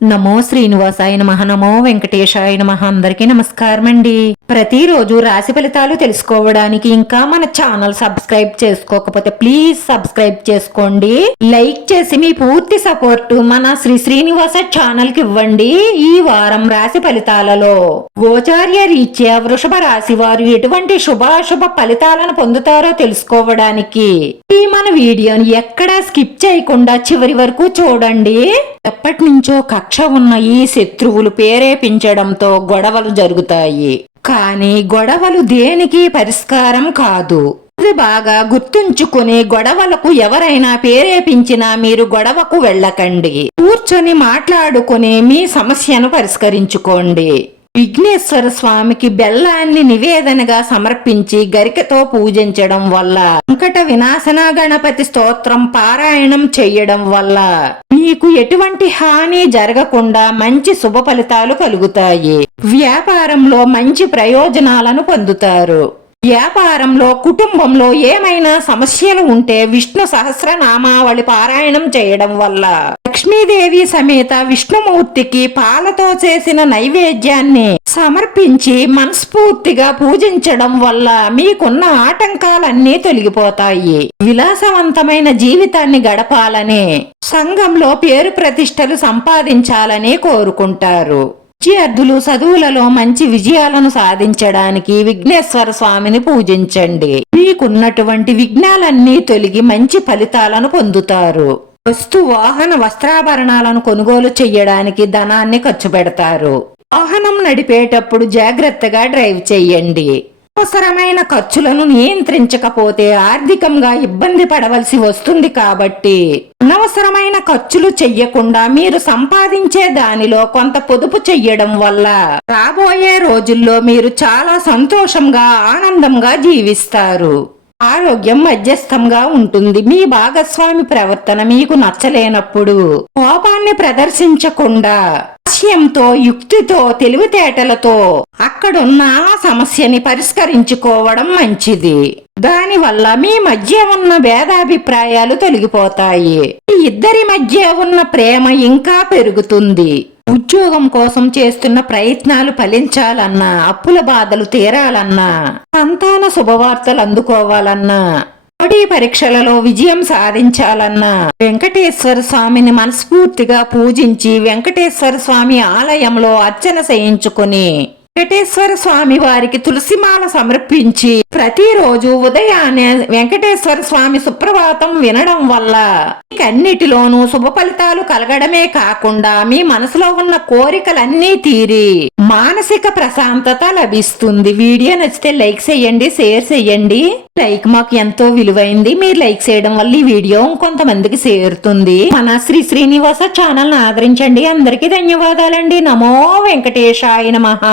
నమో శ్రీనివాసాయ నమః. నమో వెంకటేశాయ నమః. అందరికీ నమస్కారం అండి. ప్రతిరోజు రాశి ఫలితాలు తెలుసుకోవడానికి ఇంకా మన ఛానల్ సబ్స్క్రైబ్ చేసుకోకపోతే ప్లీజ్ సబ్స్క్రైబ్ చేసుకోండి. లైక్ చేసి మీ పూర్తి సపోర్ట్ మన శ్రీనివాస ఛానల్ కి ఇవ్వండి. ఈ వారం రాశి ఫలితాలలో గోచార్య రీత్యా వృషభ రాశి వారు ఎటువంటి శుభాశుభ ఫలితాలను పొందుతారో తెలుసుకోవడానికి ఈ మన వీడియోని ఎక్కడా స్కిప్ చేయకుండా చివరి వరకు చూడండి. ఎప్పటి నుంచో కక్ష ఉన్న ఈ శత్రువులు ప్రేరేపించడంతో గొడవలు జరుగుతాయి. కానీ గొడవలు దేనికి పరిష్కారం కాదు. ఇది బాగా గుర్తుంచుకుని గొడవలకు ఎవరైనా ప్రేరేపించినా మీరు గొడవకు వెళ్ళకండి. కూర్చొని మాట్లాడుకుని మీ సమస్యను పరిష్కరించుకోండి. విఘ్నేశ్వర స్వామికి బెల్లాన్ని నివేదనగా సమర్పించి గరికతో పూజించడం వల్ల, సంకట వినాశన గణపతి స్తోత్రం పారాయణం చెయ్యడం వల్ల మీకు ఎటువంటి హాని జరగకుండా మంచి శుభ ఫలితాలు కలుగుతాయి. వ్యాపారంలో మంచి ప్రయోజనాలను పొందుతారు. వ్యాపారంలో కుటుంబంలో ఏమైనా సమస్యలు ఉంటే విష్ణు సహస్రనామావళి పారాయణం చేయడం వల్ల లక్ష్మీదేవి సమేత విష్ణుమూర్తికి పాలతో చేసిన నైవేద్యాన్ని సమర్పించి మనస్ఫూర్తిగా పూజించడం వల్ల మీకున్న ఆటంకాలన్నీ తొలగిపోతాయి. విలాసవంతమైన జీవితాన్ని గడపాలని, సంఘంలో పేరు ప్రతిష్టలు సంపాదించాలని కోరుకుంటారు. విద్యార్థులు చదువులలో మంచి విజయాలను సాధించడానికి విఘ్నేశ్వర స్వామిని పూజించండి. మీకున్నటువంటి విఘ్నాలన్నీ తొలగి మంచి ఫలితాలను పొందుతారు. వస్తు వాహన వస్త్రాభరణాలను కొనుగోలు చెయ్యడానికి ధనాన్ని ఖర్చు పెడతారు. వాహనం నడిపేటప్పుడు జాగ్రత్తగా డ్రైవ్ చెయ్యండి. అవసరమైన ఖర్చులను నియంత్రించకపోతే ఆర్థికంగా ఇబ్బంది పడవలసి వస్తుంది. కాబట్టి అనవసరమైన ఖర్చులు చెయ్యకుండా మీరు సంపాదించే దానిలో కొంత పొదుపు చెయ్యడం వల్ల రాబోయే రోజుల్లో మీరు చాలా సంతోషంగా ఆనందంగా జీవిస్తారు. ఆరోగ్యం మధ్యస్థంగా ఉంటుంది. మీ భాగస్వామి ప్రవర్తన మీకు నచ్చలేనప్పుడు కోపాన్ని ప్రదర్శించకుండా హాస్యంతో, యుక్తితో, తెలివితేటలతో అక్కడున్న సమస్యని పరిష్కరించుకోవడం మంచిది. దానివల్ల మీ మధ్య ఉన్న భేదాభిప్రాయాలు తొలగిపోతాయి. మీ ఇద్దరి మధ్య ఉన్న ప్రేమ ఇంకా పెరుగుతుంది. ఉద్యోగం కోసం చేస్తున్న ప్రయత్నాలు ఫలించాలన్నా, అప్పుల బాధలు తీరాలన్నా, సంతాన శుభవార్తలు అందుకోవాలన్నా, పోటీ పరీక్షలలో విజయం సాధించాలన్నా వెంకటేశ్వర స్వామిని మనస్ఫూర్తిగా పూజించి వెంకటేశ్వర స్వామి ఆలయంలో అర్చన చేయించుకుని వెంకటేశ్వర స్వామి వారికి తులసిమాల సమర్పించి ప్రతిరోజు ఉదయాన్నే వెంకటేశ్వర స్వామి సుప్రభాతం వినడం వల్ల అన్నిటిలోనూ శుభ ఫలితాలు కలగడమే కాకుండా మీ మనసులో ఉన్న కోరికలన్నీ తీరి మానసిక ప్రశాంతత లభిస్తుంది. వీడియో నచ్చితే లైక్ చేయండి, షేర్ చేయండి. లైక్ మాకు ఎంతో విలువైంది. మీరు లైక్ చేయడం వల్ల ఈ వీడియో కొంతమందికి చేరుతుంది. మన శ్రీనివాస ఛానల్ ను ఆదరించండి. అందరికీ ధన్యవాదాలండి. నమో వెంకటేశాయ నమః.